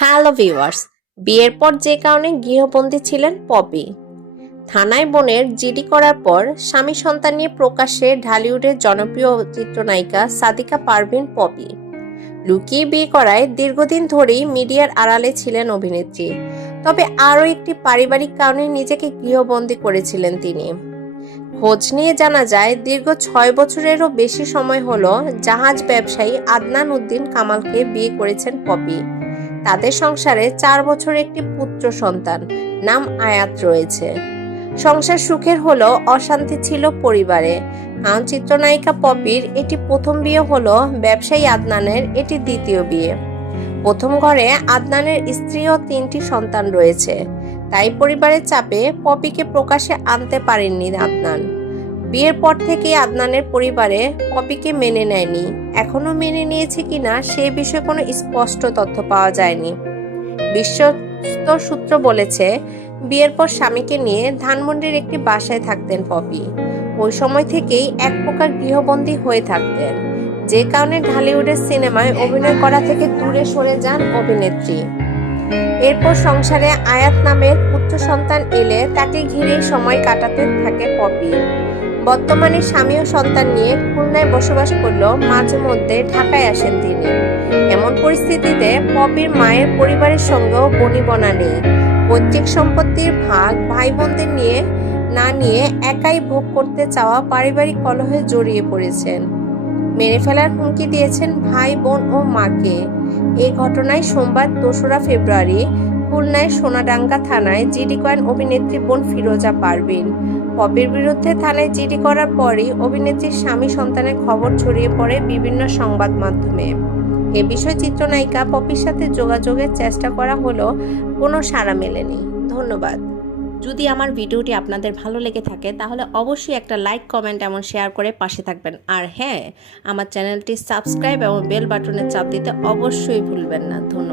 Hello viewers, বিয়ের পর যে কারণে গৃহবন্দী ছিলেন পপি। থানায় বোনের জিডি করার পর স্বামী সন্তান নিয়ে প্রকাশ্যে ঢালিউডের জনপ্রিয় চিত্রনায়িকা সাদিকা পারভিন পপি। লুকিয়ে বিয়ে করায় দীর্ঘদিন ধরেই মিডিয়ার আড়ালে ছিলেন অভিনেত্রী। তবে আরও একটি পারিবারিক কারণে নিজেকে গৃহবন্দী করেছিলেন তিনি। খোঁজ নিয়ে জানা যায়, দীর্ঘ 6 বছরেরও বেশি সময় হলো জাহাজ ব্যবসায়ী আদনান উদ্দিন কামালকে বিয়ে করেছেন পপি। তাদের সংসারে 4 বছরের একটি পুত্র সন্তান, নাম আয়াত রয়েছে। সংসার সুখের হলেও অশান্তি ছিল পরিবারে, কারণ চিত্রনায়িকা পপির এটি প্রথম বিয়ে হলো ব্যবসায়ী আদনানের এটি দ্বিতীয় বিয়ে। প্রথম ঘরে আদনানের স্ত্রী ও 3টি সন্তান রয়েছে, তাই পরিবারের চাপে পপিকে প্রকাশ্যে আনতে পারেননি আদনান। বিয়ের পর থেকেই আদনানের পরিবারে পপিকে মেনে নেয়নি। এখনো মেনে নিয়েছে কিনা সে বিষয়ে কোনো স্পষ্ট তথ্য পাওয়া যায়নি। বিশ্বস্ত সূত্র বলেছে, বিয়ের পর স্বামীকে নিয়ে ধানমন্ডির একটি বাসায় থাকতেন পপি। ওই সময় থেকেই এক প্রকার গৃহবন্দী হয়ে থাকতেন, যে কারণে ঢালিউডের সিনেমায় অভিনয় করা থেকে দূরে সরে যান অভিনেত্রী। এরপর সংসারে আয়াত নামের পুত্র সন্তান এলে তাকে ঘিরেই সময় কাটাতে থাকে পপি। বর্তমানে স্বামী ও সন্তান নিয়ে খুলনায় বসবাস করলেও মাঝে মধ্যে ঢাকায় আসেন তিনি। এমন পরিস্থিতিতে পপির মায়ের পরিবারের সঙ্গেও বনিবনা নেই। পৈতৃক সম্পত্তির ভাগ ভাই বোনদের নিয়ে একাই ভোগ করতে চাওয়া পারিবারিক কলহে জড়িয়ে পড়েছেন। মেরে ফেলার হুমকি দিয়েছেন ভাই বোন ও মাকে। এই ঘটনায় সোমবার 2রা ফেব্রুয়ারি খুলনায় সোনাডাঙ্গা থানায় জিডি করেন অভিনেত্রী বোন ফিরোজা পারভিন। পপির বিরুদ্ধে থানায় জিডি করার পরই অভিনেত্রীর স্বামী সন্তানের খবর ছড়িয়ে পড়ে বিভিন্ন সংবাদ মাধ্যমে। এ বিষয়ে চিত্রনায়িকা পপির সাথে যোগাযোগের চেষ্টা করা হলেও কোনো সাড়া মেলেনি। ধন্যবাদ। যদি আমার ভিডিওটি আপনাদের ভালো লেগে থাকে তাহলে অবশ্যই একটা লাইক, কমেন্ট এবং শেয়ার করে পাশে থাকবেন। আর হ্যাঁ, আমার চ্যানেলটি সাবস্ক্রাইব এবং বেল বাটনে চাপ দিতে অবশ্যই ভুলবেন না। ধন্যবাদ।